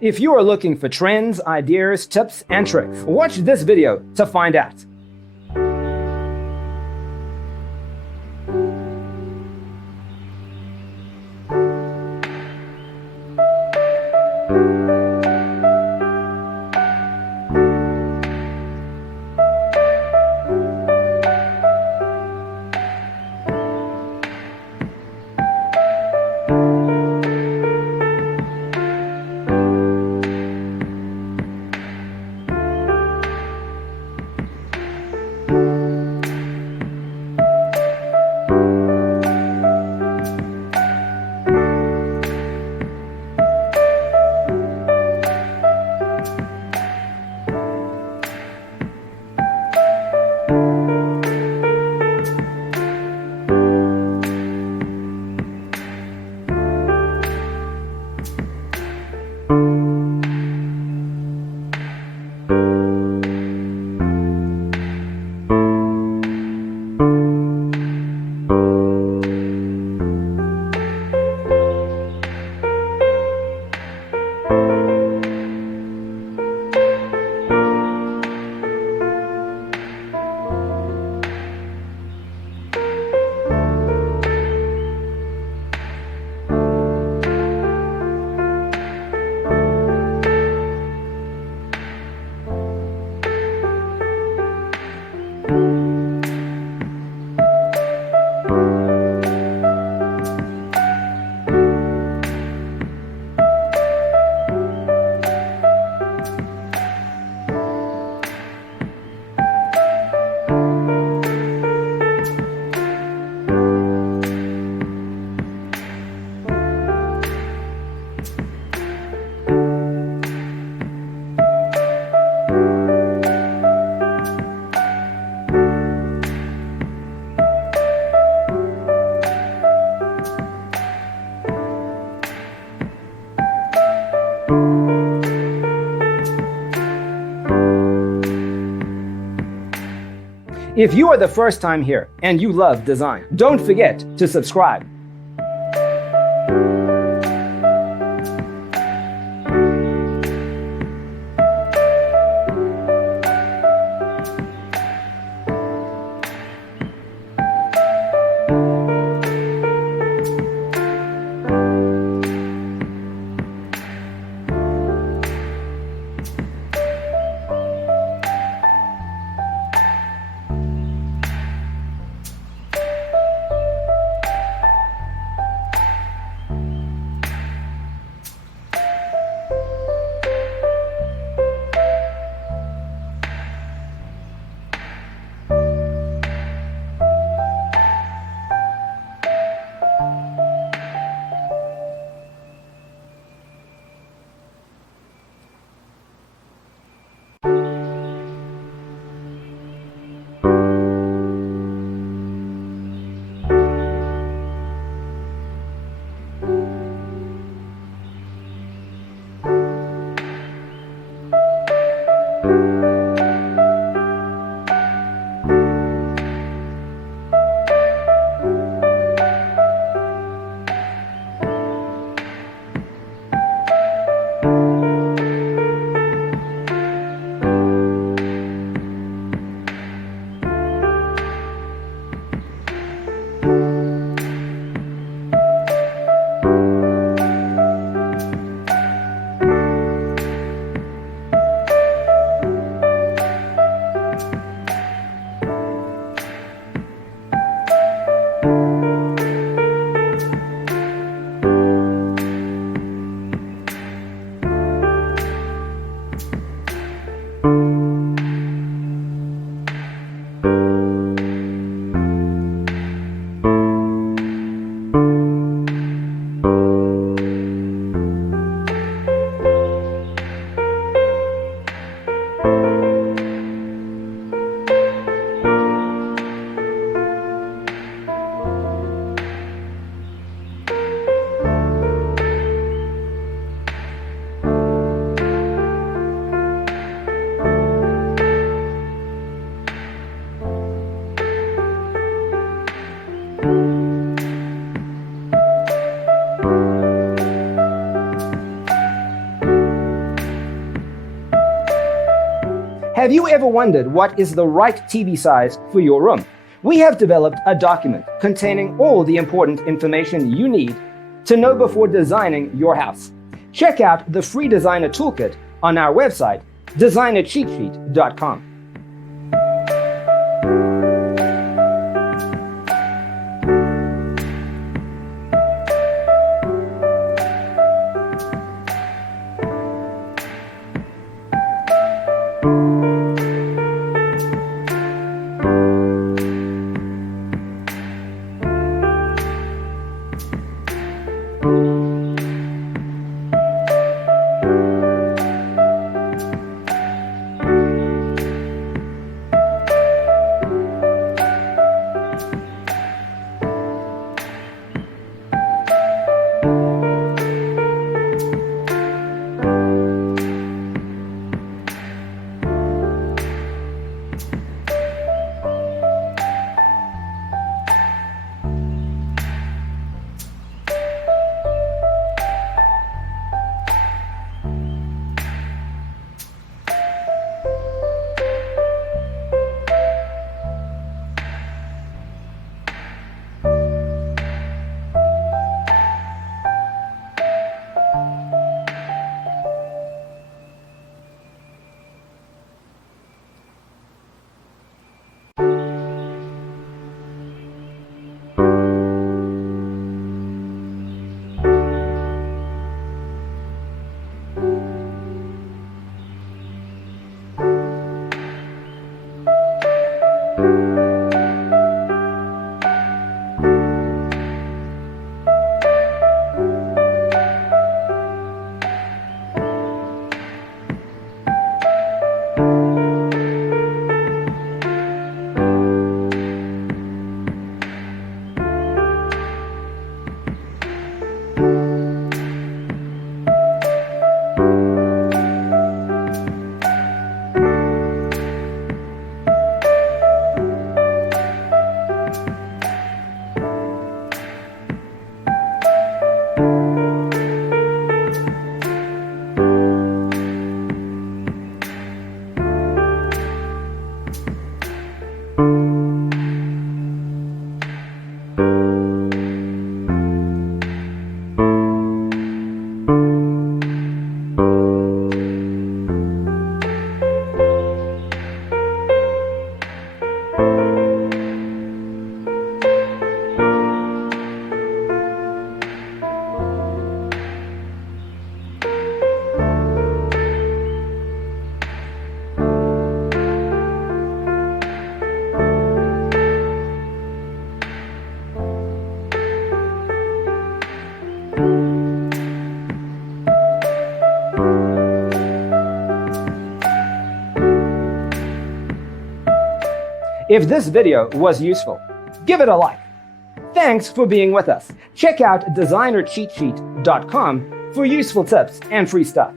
If you are looking for trends, ideas, tips, and tricks, watch this video to find out. If you are the first time here and you love design, don't forget to subscribe. Have you ever wondered what is the right TV size for your room? We have developed a document containing all the important information you need to know before designing your house. Check out the free designer toolkit on our website, designercheatsheet.com. If this video was useful, give it a like. Thanks for being with us. Check out designercheatsheet.com for useful tips and free stuff.